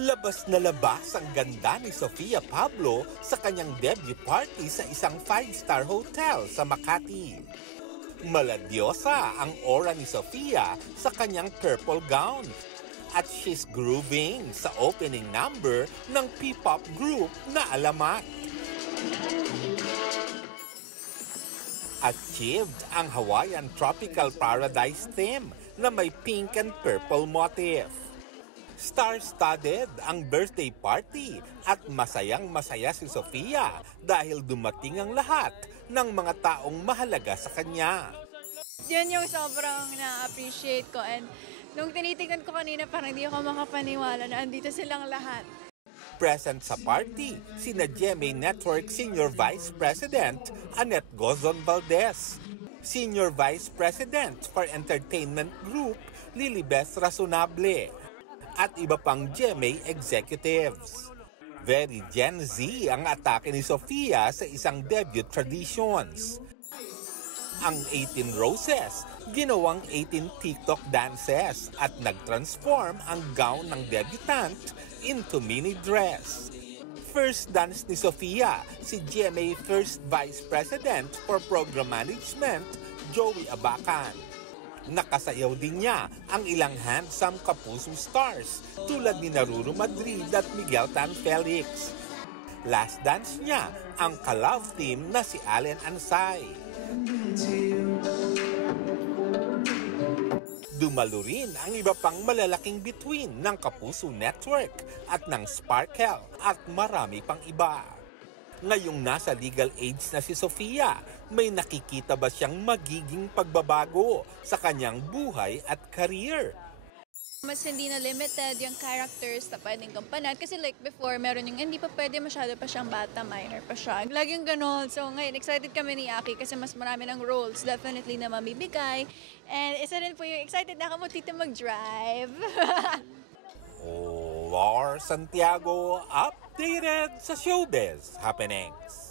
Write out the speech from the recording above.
Labas na labas ang ganda ni Sofia Pablo sa kanyang debut party sa isang 5-star hotel sa Makati. Maladyosa ang aura ni Sofia sa kanyang purple gown at she's grooving sa opening number ng P-pop group na Alamat. Achieved ang Hawaiian Tropical Paradise theme na may pink and purple motif. Star-studded ang birthday party at masayang-masaya si Sofia dahil dumating ang lahat ng mga taong mahalaga sa kanya. Yan yung sobrang na-appreciate ko, and nung tinitignan ko kanina parang hindi ako makapaniwala na andito silang lahat. Present sa party, sina GMA Network Senior Vice President Annette Gozon Valdez, Senior Vice President for Entertainment Group Lilibeth Razonable, at iba pang GMA executives. Very Gen Z ang atake ni Sofia sa isang debut traditions. Ang 18 Roses, ginawang 18 TikTok dances at nag-transform ang gown ng debutant into mini dress. First dance ni Sofia, si GMA First Vice President for Program Management, Joey Abacan. Nakasayaw din niya ang ilang handsome kapuso stars tulad ni Naruro Madrid at Miguel Tan Felix. Last dance niya ang ka-love team na si Allen Ansay. Dumalo rin ang iba pang malalaking bituin ng Kapuso Network at ng Sparkle at marami pang iba. Ngayong nasa legal age na si Sofia, may nakikita ba siyang magiging pagbabago sa kanyang buhay at career? Mas hindi na limited yung characters na pwedeng gampanan. Kasi like before, meron yung hindi pa pwede, masyado pa siyang bata, minor pa siya. Laging ganon. So ngayon, excited kami ni Aki kasi mas marami ng roles definitely na mamibigay. And isa rin po yung excited na ako dito mag-drive. Lars Santiago, updated sa showbiz happenings.